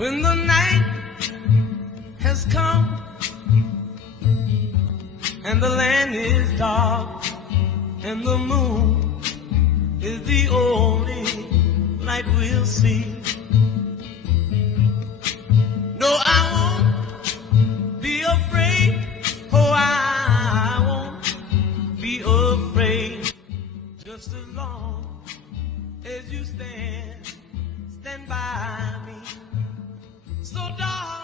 When the night has come and the land is dark and the moon is the only light we'll see. No, I won't be afraid. Oh, I won't be afraid. Just as long as you stand by me. So dark.